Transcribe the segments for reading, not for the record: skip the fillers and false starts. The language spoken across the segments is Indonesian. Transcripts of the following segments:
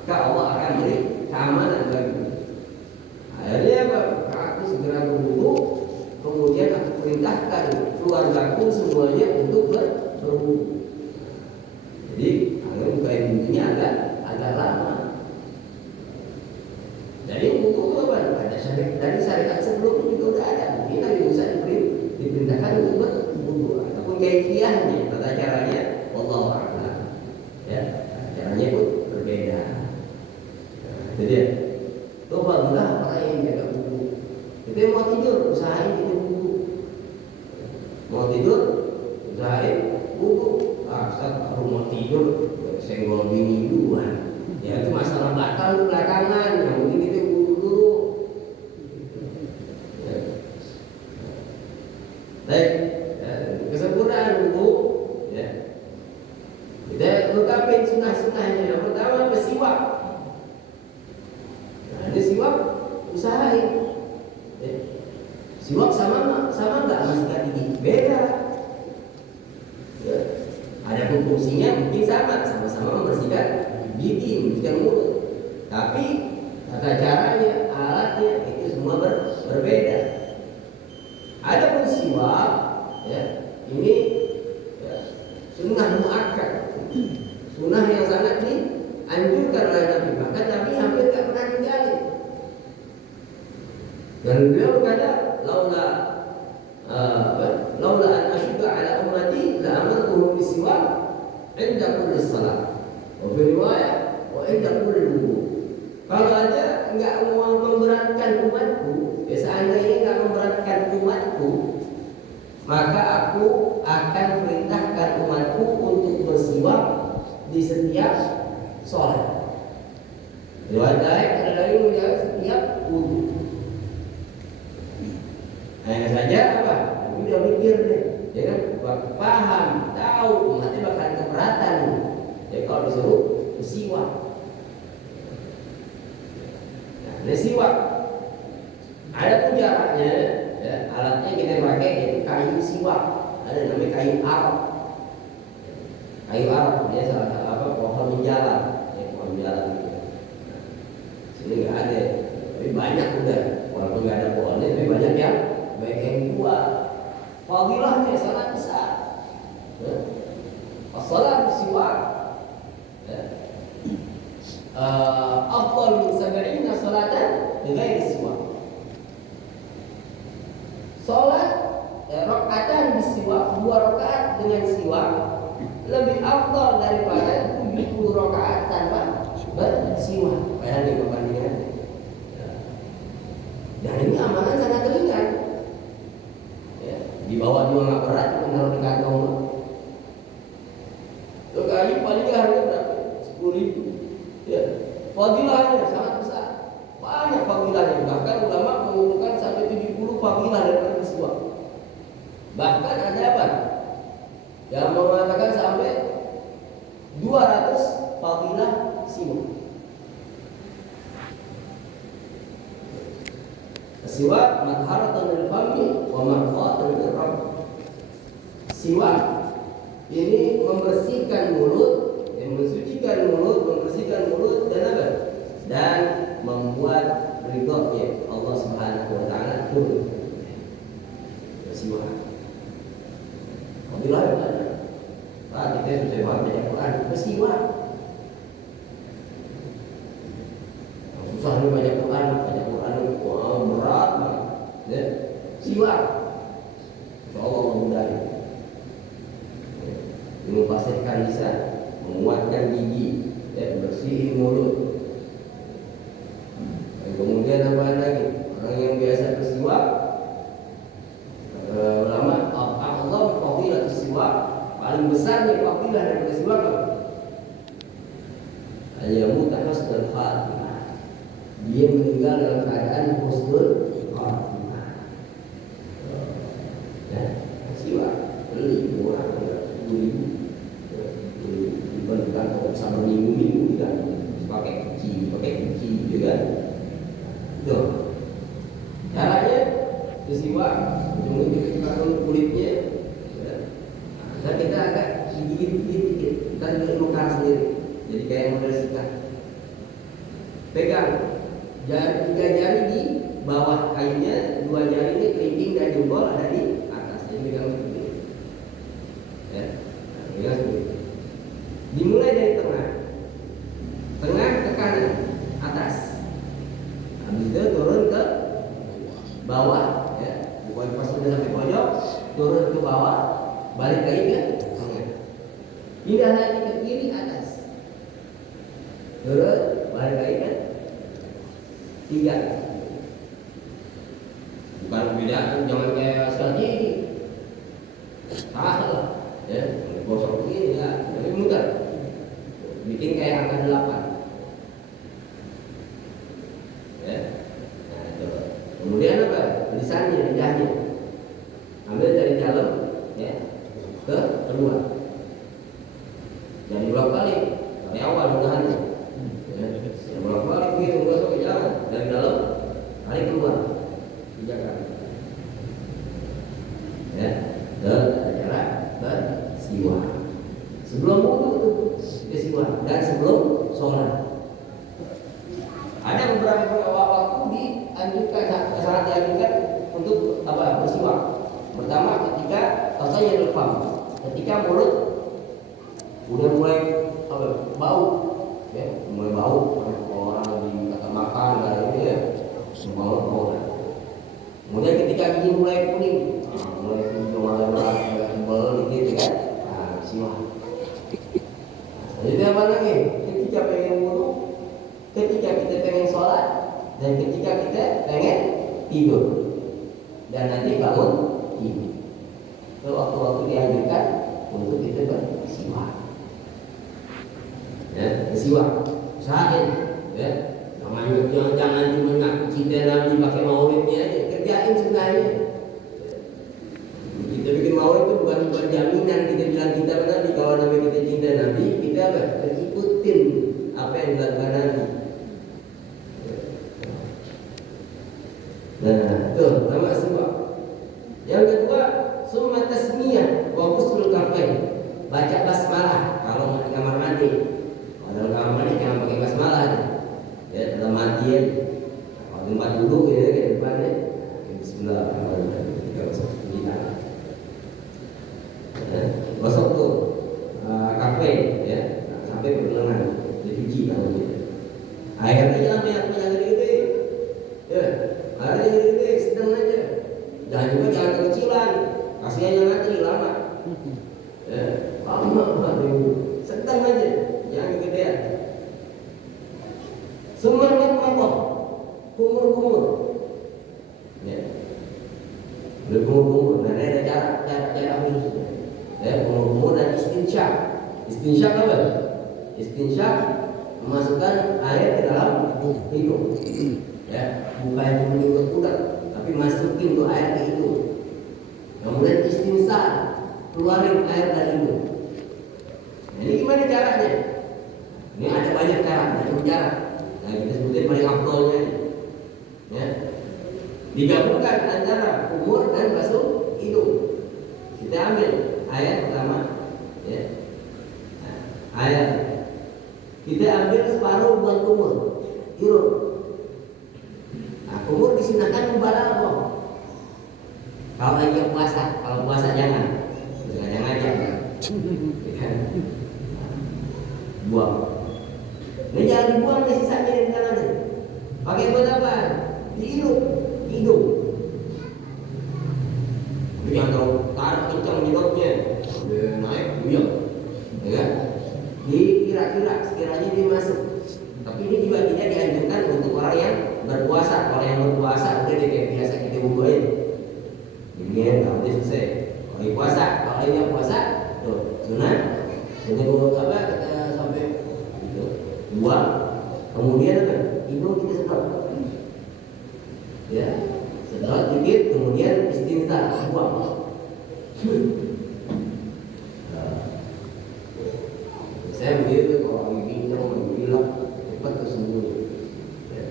maka Allah akan beri keamanan bagimu. Akhirnya apa? Maka aku segera berwudu, kemudian aku perintahkan keluargaku semuanya untuk berwudu. Jadi agar bukain pintunya agak lama. Jadi wudu itu apa? Ada dari syariat sebelumnya juga udah ada. Mungkin Nabi Musa diperintahkan untuk berwudu ataupun kaifiyahnya, tata caranya wallahu a'lam. Ya, caranya pun berbeda. Itu dia. Coba bilang orang yang jaga wudu. Itu yang mau tidur, usahain tidur wudu. Mau tidur, usahain wudu. Ustaz, kalau mau tidur senggol bini duluan. Ya itu masalah batal belakangan. Yang penting itu wudu dulu. Ya. Baik, kesempurnaan wudu. Ya. Kita lengkapin sunnah-sunnahnya. Yang pertama bersiwak. Nah, ini siwak usahain. Ya. Siwak sama nggak sama sikat gigi? Beda. Ya. Ada fungsinya mungkin sama-sama membersihkan gigi, membersihkan mulut. Tapi tata caranya, alatnya itu semua berbeda. Ada pun siwak, ya, ini ya, sunnah muakkad, sunnah yang sangat dianjurkan oleh Nabi. Bahkan Nabi hampir tak pernah tinggalin. Dan beliau berkata, laula an asyqa ala ummati la amartuhum bisiwak 'inda kulli shalah. Wa fi riwayah wa 'inda kulli wudu. Kalau aja enggak mau memberatkan umatku, ya seandainya enggak memberatkan umatku, maka aku akan perintahkan umatku untuk bersiwak di setiap sholat. Riwayat lain ada lagi menjawab setiap wudu. Hanya saja apa? Udah mikir deh, ya kan? Paham, tahu, nanti bakal keberatan. Ya kalau disuruh bersiwak. Nah, ini siwak. Ada pun jaraknya, ya, alatnya kita pakai yaitu kayu siwak. Ada namanya kayu Arab. Kayu Arab dia salah satu apa pohon menjalar, ya, pohon menjalar gitu. Nah, sini nggak ada, tapi banyak udah. Walaupun nggak ada pohonnya, tapi banyak yang baik yang kuat. Fadilahnya sangat besar. As-salat siwak. Afdal min 70 salatan bighairi siwak. Salat rakaatan bisiwak, 2 rakaat dengan siwak lebih afdal daripada 70 rakaat tanpa bersiwak. Bayangin perbandingan. Dan ini amalan sangat ringan. Dibawa juga nggak berat, menaruh di kantong. Itu kayu paling harganya berapa? 10.000. Ya, fadilahnya sangat besar, banyak fadilahnya. Bahkan ulama mengumpulkan sampai 70 fadilah daripada siwak. Bahkan ada apa? Yang mengatakan sampai 200 fadilah siwak. Siwak madharatan lil fami wa marfatan lil rabb. Siwak ini membersihkan mulut, mensucikan mulut, membersihkan mulut dan apa? Dan membuat ridhonya Allah Subhanahu wa taala turun. Siwak. Alhamdulillah banyak. Pak, kita sudah baca Quran, bersiwak. Susah nih baca Quran wah, berat banget. Ya, siwak. Insyaallah mudah. Memfasilkan lisan, menguatkan gigi, ya, bersihin mulut. Dan kemudian apa lagi? Orang yang biasa bersiwak, ulama Allah fadilah siwak, paling besarnya fadilah dari bersiwak apa? Al-yamut husnul khatimah. Dia meninggal dalam keadaan husnul khatimah. Ya, siwak beli murah, 10.000. Dibandingkan sama minggu-minggu kan, pakai kunci juga. Itu caranya bersiwak, ujung-ujung kita kulitnya, ya. Dan kita agak digigit-gigit, kita juga luka sendiri. Jadi kayak model sikat. pegang tiga jari di bawah kainnya, dua jari ini kelingking dan jempol ada di atas. Jadi pegang seperti ini. Ya, pegang seperti ini. Dimulai dari tengah ke kanan, atas. Habis itu turun ke bawah, ya. Bukan pas sudah sampai pojok, turun ke bawah, balik lagi ke tengah. Pindah lagi ke kiri, atas. Turun, balik lagi ke tiga. Bukan beda, jangan kayak sekali ini. Salah, ya. Gosok ini ya, tapi mudah. Bikin kayak angka 8. Ya. Nah, itu. Kemudian apa? Lisannya, lidahnya. Ambil dari dalam, ya, ke keluar. Jadi bolak balik dari awal mudahannya. Ya. Bolak balik begitu, gosok ke jalan dari dalam, tarik keluar. 3 kali. Ya. Dan ada cara bersiwak. Sebelum wudu itu bersiwak dan sebelum sholat. Ada beberapa waktu dianjurkan, sangat dianjurkan untuk bersiwak. Pertama ketika tasayul fam, ketika mulut udah mulai bau, ya, mulai bau, orang lagi kata makan dan ini ya, bau. Kemudian ketika gigi mulai kuning, mulai mulai tebal dikit kan, nah siwak. Jadi apa lagi? Ketika pengen wudu, ketika kita pengen sholat, dan ketika kita pengen tidur, dan nanti bangun tidur. Itu waktu-waktu dianjurkan untuk kita bersiwak. Ya, bersiwak. Usahain, ya. Jangan cuma ngaku cinta Nabi pakai maulidnya aja, kerjain sebenarnya. Kita bikin maulid itu bukan jaminan kita bilang cinta Nabi. Kalau namanya kita cinta Nabi, kita ikutin apa yang dilakukan Nabi. Nah, itu nama siwak. Yang kedua, summa tasmiyah wa ghusl kafain. Baca basmalah kalau di kamar mandi. Kalau kamar mandi jangan pakai basmalah. Ya, dalam mandi ya. Kalau tempat duduk ya ke depannya. Bismillahirrahmanirrahim. Gosok tuh kafe ya, sampai berlengan, dicuci kalau gitu. Airnya jangan banyak gede-gede, ya, airnya gede-gede, sedang aja. Jangan kekecilan, kasihan yang ngantri lama. Ya, lama, sedang aja, jangan kegedean. Semuanya apa? Kumur-kumur, ya, berkumur-kumur. Dan ada cara khusus. Ya, kumur-kumur dan istinsyak. Istinsyak apa? Istinsyak memasukkan air ke dalam hidung. Ya, bukan cuma diudak-udak, tapi masukin tuh air ke hidung. Kemudian istinsyak, keluarin air dari hidung. Nah, ini gimana caranya? Ini ada banyak cara, macam cara. Nah, kita sebutin paling afdolnya. Ya, digabungkan antara kumur dan basuh hidung. Kita ambil air pertama, ya. Nah, air kita ambil separuh buat kumur, hirup. Nah, kumur disunahkan membalas. Kalau lagi puasa, kalau puasa jangan aja, kan? Buang. Ini jangan dibuang nih sisanya di tangannya. Pakai buat apa? Dihirup hidung. Tapi jangan terlalu tarik kencang nyedotnya, naik buyang, ya kan? Kira-kira sekiranya dia masuk. Tapi ini juga tidak dianjurkan untuk orang yang berpuasa. Kalau yang berpuasa udah kayak biasa kita wuduin. Begini, nggak udah selesai. Kalau yang puasa, kalau yang puasa, tuh sunat. Untuk apa? Kita sampai itu buang. Kemudian apa? Hidung kita sedot. Ya, sedot dikit, kemudian istinsyak buang. Saya begitu kalau lagi bincang, lagi bilang cepat tersembunyi. Ya.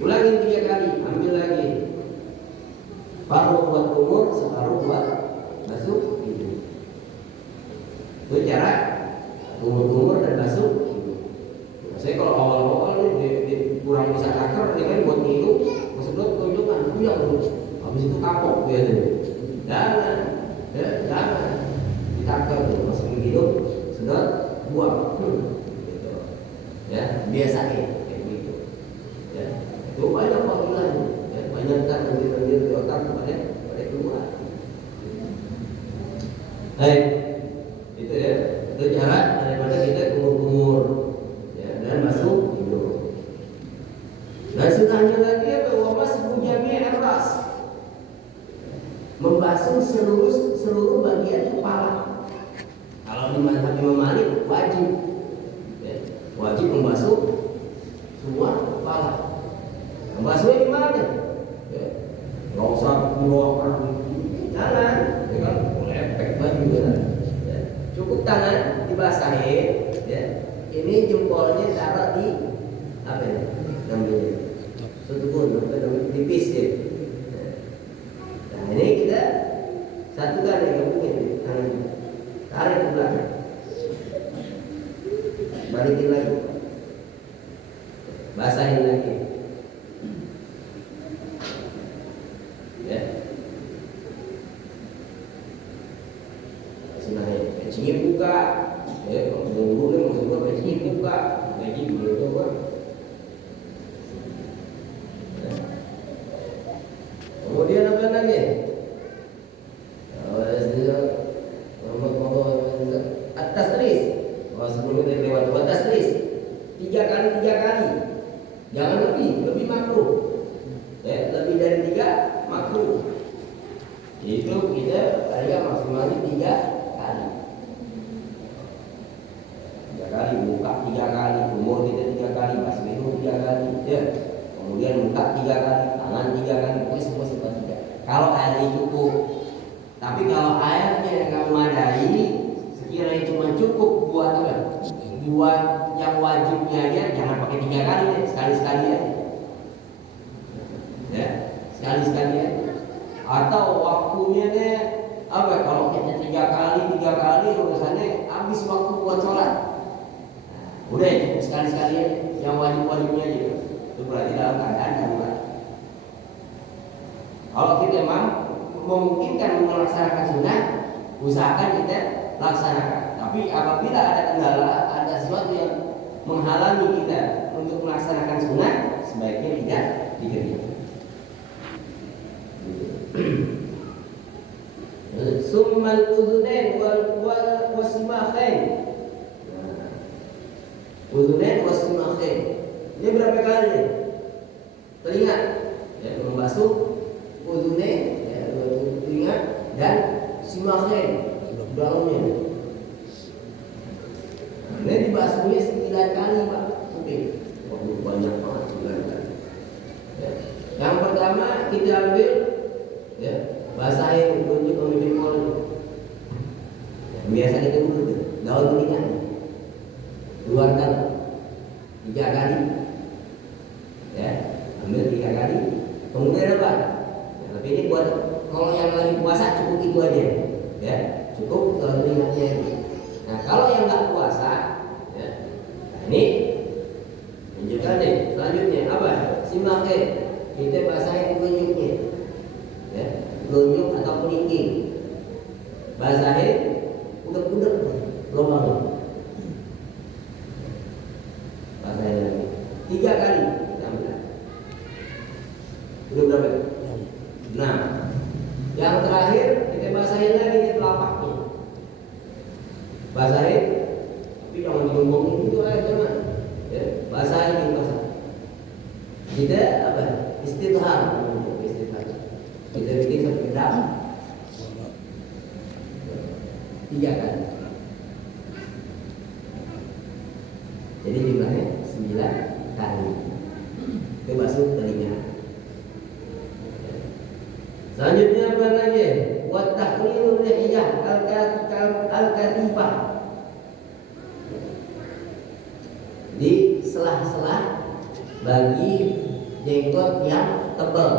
Ulangin 3 kali, ambil lagi. Separuh buat kumur, separuh buat basuh hidung. Itu cara kumur-kumur dan basuh hidung. bisa akar ini kan buat hidup, maksudnya tunjukkan punya dulu. Habis itu kapok gitu. Jangan, ya, jangan ditakar tuh masuk hidup, sedot buang, gitu. Ya, biasain kayak gitu. Ya, itu banyak panggilannya, ya, banyak kan nanti di otak pada keluar. Baik, itu ya, itu cara daripada kita kumur-kumur, ya, dan masuk hidup. Dan sunahnya lagi apa? Wamasbu jami'ar ras, membasuh seluruh bagian kepala. Kalau di mazhab Imam Malik wajib, ya, wajib membasuh semua kepala. Membasuhnya di mana? Ya, nggak usah keluar, jangan, ya kan? Lepek baju kan? Ya, cukup tangan dibasahin, ya. Ini jempolnya taruh di apa ya? Namanya sutubun, tipis ya. Nah ini kita satukan ya, gabungin tangan, tarik ke belakang, balikin lagi, basahin lagi, ya. Senangnya pencinya buka, ya. Kalau dulu maksudnya pencinya buka, gaji gitu kan. Kemudian apa lagi? Atas teris. Sebelum kita lewat atas teris. 3 kali. Jangan lebih makruh. Ya, lebih dari 3 makruh. Itu kita kayak maksimalnya 3 kali. 3 kali, buka 3 kali, umur kita 3 kali, basuh hidung 3 kali, ya. Kemudian buka 3 kali, tangan 3 kali, pokoknya semua 3. Kalau airnya cukup. Tapi kalau airnya nggak memadai, sekiranya cuma cukup buat apa? Buat yang wajibnya aja, jangan pakai 3 kali deh, sekali-sekali aja. Ya, sekali-sekali aja. Atau waktunya deh apa? Kalau kita 3 kali urusannya habis waktu buat sholat. Udah cukup sekali-sekali aja, yang wajib-wajibnya aja. Itu berarti dalam keadaan darurat. Kalau kita memang memungkinkan melaksanakan sunnah, usahakan kita laksanakan. Tapi apabila ada kendala, ada sesuatu yang menghalangi kita untuk melaksanakan sunnah, sebaiknya tidak dikerjakan. Summal udhunain wal wasimakhain. Udhunain wasimakhain. Ini berapa kali? Telinga, ya, membasuh udhunain, ya, telinga dan simakhain dalamnya. Ini dibasuhnya 9 kali, Pak. Oke. Banyak banget 9 kali. Ya. Yang pertama kita ambil, ya, basahin kunci jempol. Ya, biasa kita dulu daun telinga. Keluarkan 3 kali. Ya, ambil 3 kali. Kemudian apa? Ya, tapi ini buat kalau yang lagi puasa cukup itu aja. Ya, cukup daun telinganya itu. Nah, kalau yang nggak puasa, ya, nah ini tunjukkan deh. Selanjutnya apa? Simaknya kita basahin telunjuknya, ya, telunjuk atau kelingking. Basahin, udek-udek lubangnya. Basahin lagi 3 kali. Udah berapa? 6. Yang terakhir kita basahin lagi di telapaknya. Basahin, tapi jangan dibombongin itu aja, jangan. Ya, basahin basah. Kita apa? Istithar. Kita bikin satu kedap. 3 kali. Jadi jumlahnya 9 kali. Itu basuh telinga. Selanjutnya apa lagi? Wa tahrirul lihiyah al-kathifah. Di sela-sela bagi jenggot yang tebal.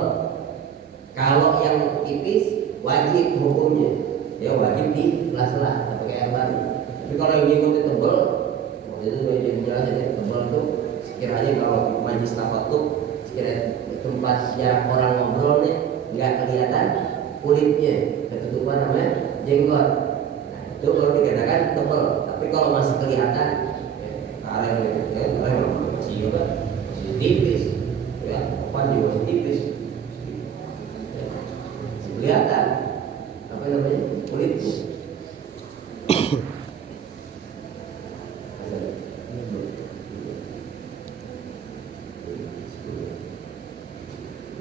Kalau yang tipis wajib hukumnya, ya wajib di sela-sela pakai air baru. Tapi kalau yang jenggotnya tebal, waktu itu sudah jelas ya, tebal tuh sekiranya kalau majlis tafatuk sekiranya tempat jarang orang ngobrol nih nggak kelihatan kulitnya, ketutupan namanya jenggot. Nah, itu kalau dikatakan tebal. Tapi kalau masih kelihatan karel masih juga masih tipis, ya depan juga masih tipis, masih kelihatan apa namanya kulitnya.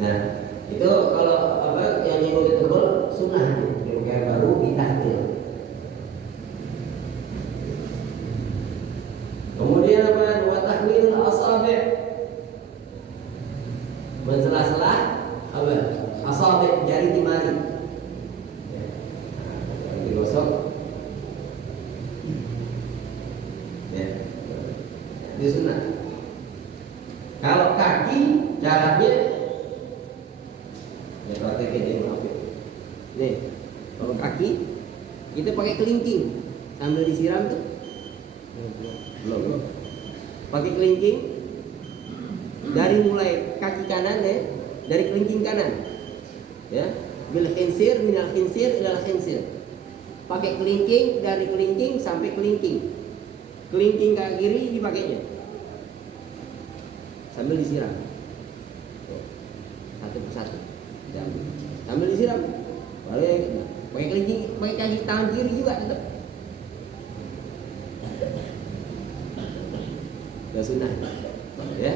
Nah, itu kalau apa yang nyebut tebal sunnah itu, yang baru ditahdir. Kemudian apa? Wa tahmil asabi', menselah-selah apa? Asabi' jari jemari. Ya. Nah, digosok. Ya. Itu sunnah. Kalau kaki caranya ya prakteknya dia maaf ya. Nih, kalau kaki kita pakai kelingking sambil disiram tuh. Belum. Pakai kelingking dari mulai kaki kanan ya, dari kelingking kanan. Ya, bil khinsir minal khinsir ilal khinsir. Pakai kelingking dari kelingking sampai kelingking. Kelingking kaki kiri dipakainya. Sambil disiram. Satu persatu. Sambil disiram. Pakai kelingking, pakai kaki tangan kiri juga tetap. Gak sunnah, ya.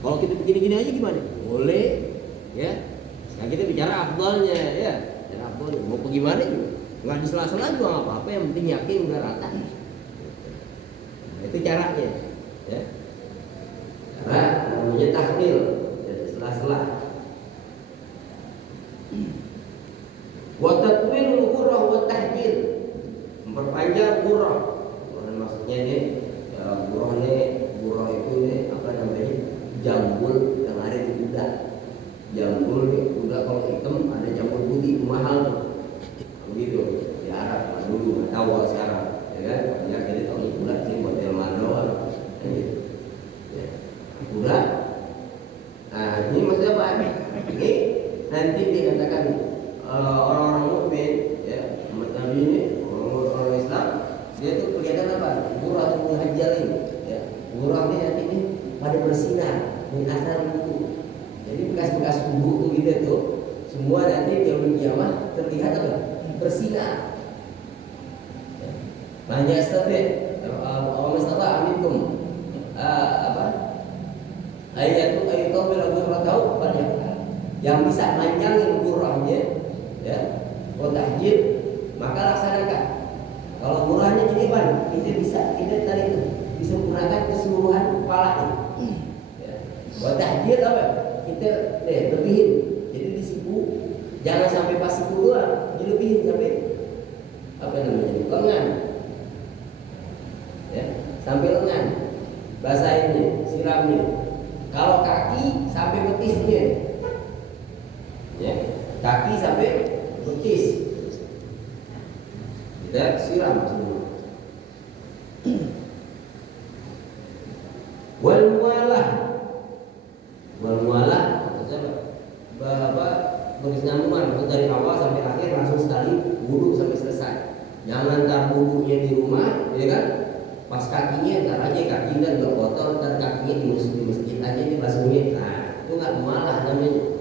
Kalau kita begini-gini aja gimana? Boleh, ya. Sekarang kita bicara afdalnya, ya. Bicara afdalnya. Mau pergi mana juga? Nggak di sela-sela juga nggak apa-apa. Yang penting yakin udah rata. Nah, itu caranya, ya. Cara namanya tahmil, jadi sela-sela. Wa tatwilul ghurrah wa tahjil, memperpanjang ghurrah. Maksudnya ini ghurrah ini, ghurrah itu ini apa namanya? Jambul yang ada di kuda. Jambul nih, kuda kalau hitam ada jambul putih, itu mahal tuh. Begitu di Arab dulu, nggak tahu kalau sekarang, ya kan? Ya jadi tahun kuda ini model mana doang, kan gitu. Ya. Kuda. Nah ini maksudnya apa? Ini nanti dikatakan orang-orang mukmin, ya, umat Nabi ini, orang Islam, dia tuh kelihatan apa? Ghurrah atau muhajjal ini, ya. Ghurrah ini nanti ini pada bersinar, mengasar wudu. Jadi bekas-bekas wudu tuh gitu tuh, semua nanti yaumul kiamah terlihat apa? Bersinar. Ya. Banyak stafet, Allah Mustafa aminkum, apa? Ayatu bila ghurrah tahu banyak. Yang bisa manjangin ghurrahnya, ya, tahjil, maka laksanakan. Kalau ghurrahnya jadi ban, kita tarik itu disempurnakan keseluruhan kepala ini. Ya. Tahjil apa? Kita lebihin, jadi disiku, jangan sampai pas siku doang, dilebihin sampai apa namanya lengan, ya, sampai lengan, basahinnya, siramnya. Kalau kaki sampai betisnya. Ya, kaki sampai betis kita siram semua. Wal mualah berkesinambungan dari awal sampai akhir langsung sekali wudu sampai selesai. Jangan ntar wudunya di rumah, ya kan? Pas kakinya ntar aja kaki dan udah kotor, ntar kakinya di masjid aja di basuhnya. Nah itu nggak mualah namanya.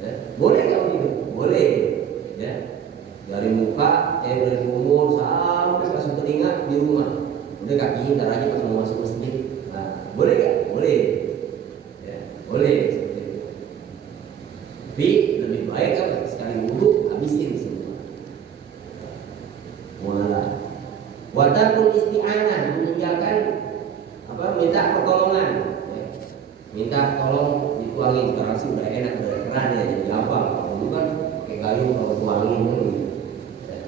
Ya. Boleh nggak begitu? Boleh, ya. Dari muka, dari umur sampai masuk telinga di rumah. Udah kakinya ntar aja pas mau masuk masjid. Nah, boleh nggak? Boleh, ya. Boleh. Tapi lebih baik kan sekali wudu habisin semua. Mualah. Watarkul isti'anah, meninggalkan apa? Minta pertolongan. Ya. Minta tolong dituangin. Sekarang sih udah enak, udah keren ya, jadi gampang. Dulu kan pakai kayu kalau tuangin gitu. Ya.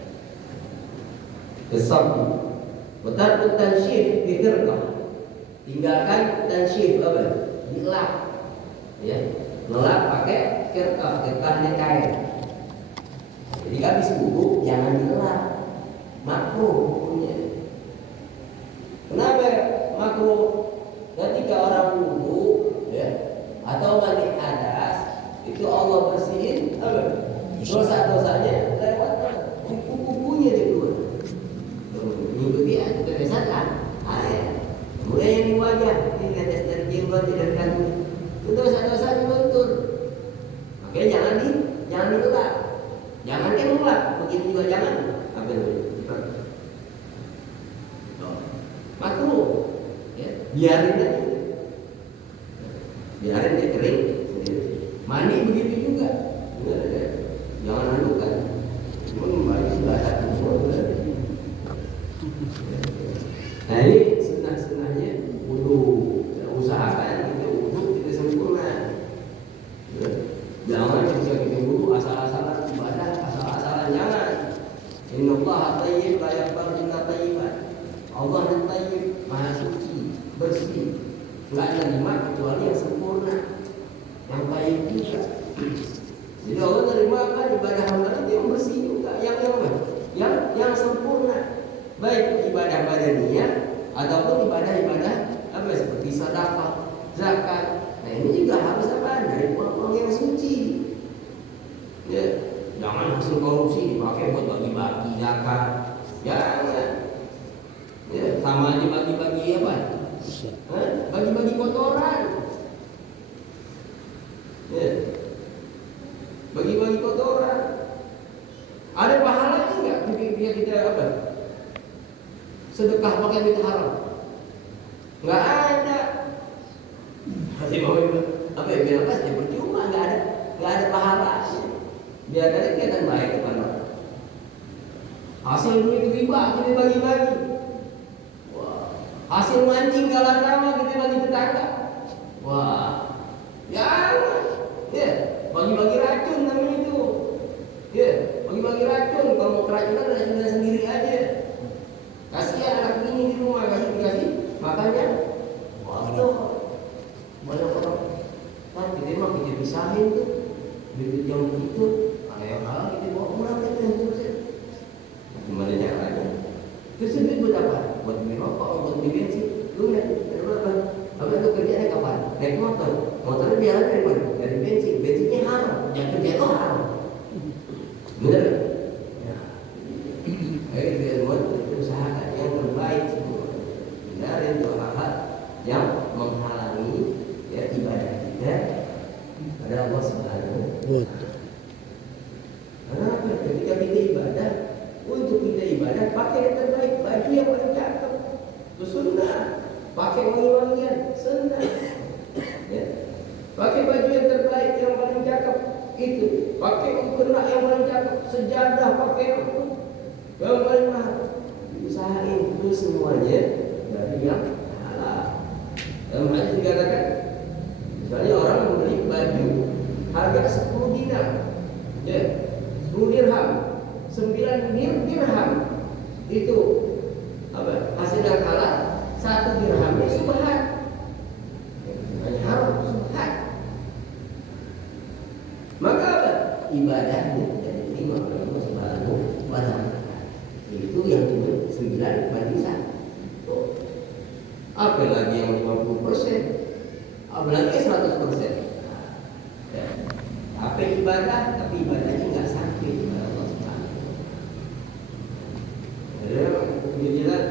Besar. Watarkul tansyif bihirqah, tinggalkan tansyif apa? Dilap. Ya. Ngelap pakai firqah, firqahnya kain. Jadi habis wudu jangan dilap. Makruh hukumnya. Kenapa makruh? ketika orang wudu ya atau mandi hadas itu Allah bersihin dosa-dosanya lewat kuku-kukunya dia keluar. Mengikuti kebiasaan air. Kemudian yang di wajah ini tetes dari jenggot dari kaki itu dosa-dosa luntur. Makanya jangan ditolak, jangan menolak. Begitu juga jangan apa itu? Makruh. Ya, biarin aja. Biarin dia kering. Mandi begitu juga. Jangan anukan. Cuma membagi sebatas semua. Nah ini sunnah-sunnahnya wudu. Usahakan kita wudu kita sempurna. Jangan ketika kita wudu asal-asalan ibadah, asal-asalan jangan. Innallaha thayyib la yaqbalu illa thayyiban. Allah yang thayyib, maha suci, bersih. Enggak ada terima kecuali yang sempurna. Yang baik juga. Jadi Allah terima apa ibadah hamba itu yang bersih juga, yang sempurna. Baik ibadah badaniyah ataupun ibadah-ibadah apa seperti sedekah, zakat. Nah ini juga harus apa? Dari uang yang suci. Ya, jangan hasil korupsi dipakai buat bagi-bagi zakat. Jangan. Ya, sama aja bagi-bagi apa? Bagi-bagi kotoran. Ya. Bagi-bagi kotoran. Ada pahalanya enggak ketika kita apa? Sedekah pakai duit haram. Enggak ada. Hati mau apa ya bilang pasti percuma, enggak ada pahala. Biar ada kegiatan baik kepada orang. Hasil duit riba kita bagi-bagi. Wah, hasil mancing dalam nama kita bagi tetangga. Wah, jangan. Ya, bagi-bagi racun namanya itu. Ya, bagi-bagi racun. Kalau mau keracunan racunnya sendiri aja. Kasih anak ini di rumah, dikasih makannya. Waduh, banyak orang. Kan kita mah kita pisahin tuh. Duit yang begitu, hal kita bawa pulang kita yang terus. Gimana caranya? Terus duit buat apa? Buat beli rokok, buat beli bensin. Lu lihat, berapa? Apa itu kerjanya kapan? Naik motor. Motornya biar dari mana? Dari bensin. Bensinnya haram. Yang kerja itu haram. Bener? Ya. Ayo kita buat usahakan yang terbaik semua. Hindarin hal-hal yang menghalangi ya ibadah kita pada Allah Subhanahu wa Ta'ala. Kenapa? Ketika kita ibadah, untuk kita ibadah pakai yang terbaik, baju yang paling cakep, itu sunnah. Pakai wangi-wangian, sunnah. Ya. Pakai baju yang terbaik, yang paling cakep, itu. Pakai mukena yang paling cakep, sejadah pakai yang paling mahal. Usahain itu semuanya dari yang halal. Dalam hadis dikatakan, misalnya orang membeli baju harga 10 dinar, ya, 10 dirham, 9 dirham itu apa? Hasil yang halal. 1 dirhamnya subhan. Hanya haram subhan. Maka apa? Ibadahnya tidak diterima oleh Allah Subhanahu wa Ta'ala. Itu yang cuma 9/1. Apalagi yang 50%, apalagi 100%. Ya. Apa ibadah, tapi ibadahnya nggak sampai kepada Allah Subhanahu wa Ta'ala. Jadi jelas.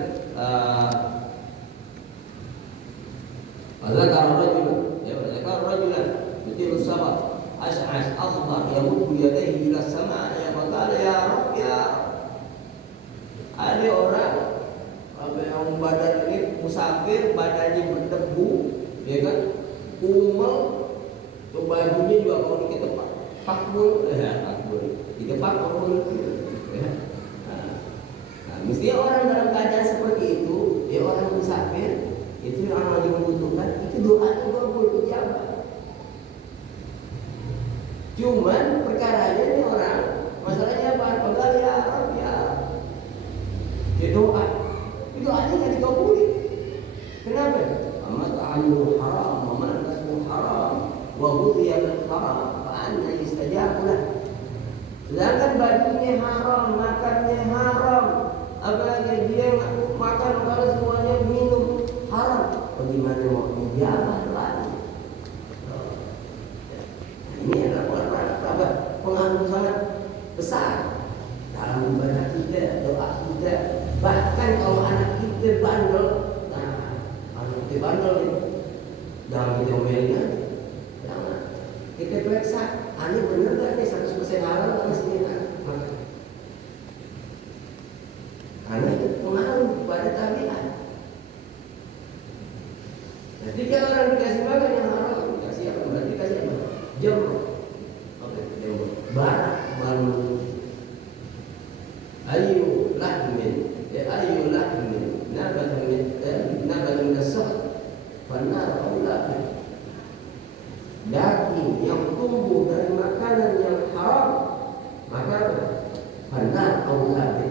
Adzakar rajulan yutilu sabat ash'ash akhbar yamuddu yadayhi ila sama' yaqulu ya Rabb ya Rabb. Ada orang yang badan ini musafir, badannya berdebu, ya kan, kumel, bajunya juga kalau diketepak pakbul, dikepak pakbul, ya. Nah, mestinya orang dalam keadaan seperti itu, ya orang musafir, itu yang orang lagi membutuhkan, itu doanya kabul ijabah. Cuman perkaranya ini orang, masalahnya apa? Padahal ya Rabb ya, dia doa, itu doanya nggak dikabuli. Kenapa? Amat ta'alu haram, amat tasmu haram, wa ghudhiya bil haram, fa anna yustajabu lah. Sedangkan bajunya haram, makannya haram, apalagi dia makan kalau semuanya minum haram. Bagaimana mau bukti bandel ini. Jangan kita omelin aja. Jangan. Kita periksa, ini benar nggak nih 100% halal atau sini makan? Karena itu pengaruh pada tabiat. Ketika orang dikasih makan yang haram, dikasih apa? Berarti dikasih apa? Jamur. Oke, jamur. Barak, baru. Ayu lahmin, ayu lahmin, nabat min as-saht, fanar aula. Daging yang tumbuh dari makanan yang haram, maka fanar aula,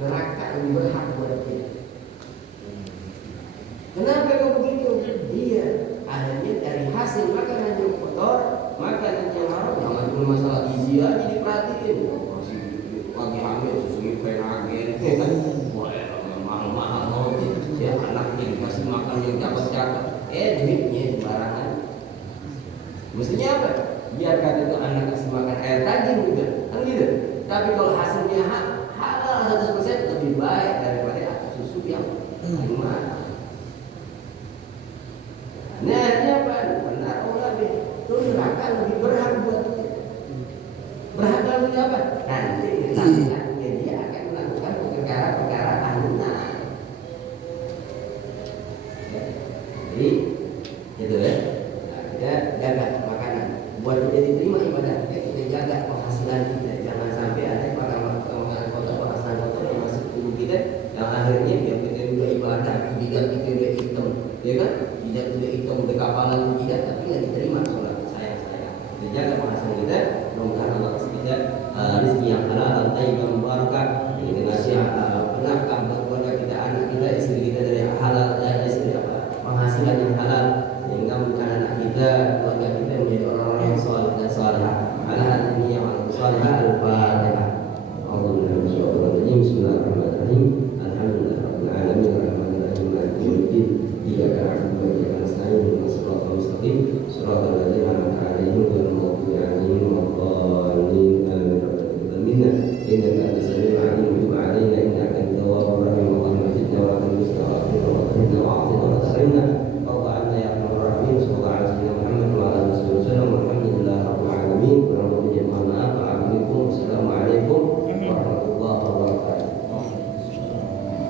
neraka lebih berhak buat dia. Kenapa kau begitu? Iya, akhirnya dari hasil makanan yang kotor, makanan yang haram, jangan cuma masalah gizi aja diperhatiin. Lagi hamil susunya pengen mahal-mahal ya anaknya dikasih makan yang cakep-cakep duitnya sembarangan. Mestinya apa? Biarkan itu anak kasih makan air daging juga kan gitu. Tapi kalau hasilnya halal 100% lebih baik daripada susu yang mahal. Nah ini apa? Benar lebih itu neraka lebih berhak buat dia. Berhak dalam apa? Nanti dia akan melakukan perkara-perkara tahunan. Jadi itu ya. Kita jaga makanan. Buat kita diterima ibadah, kita jaga penghasilan kita. Jangan sampai ada makanan kotor, penghasilan kotor yang masuk tubuh kita, yang akhirnya biar kita udah ibadah, jidat kita udah hitam, ya kan? Jidat udah hitam, udah kapalan jidat, tapi nggak diterima sholat. Sayang. Kita jaga penghasilan kita. Mudah-mudahan Allah kasih kita rezeki yang halal, thayyib, barakah, dengan nasihat penafkah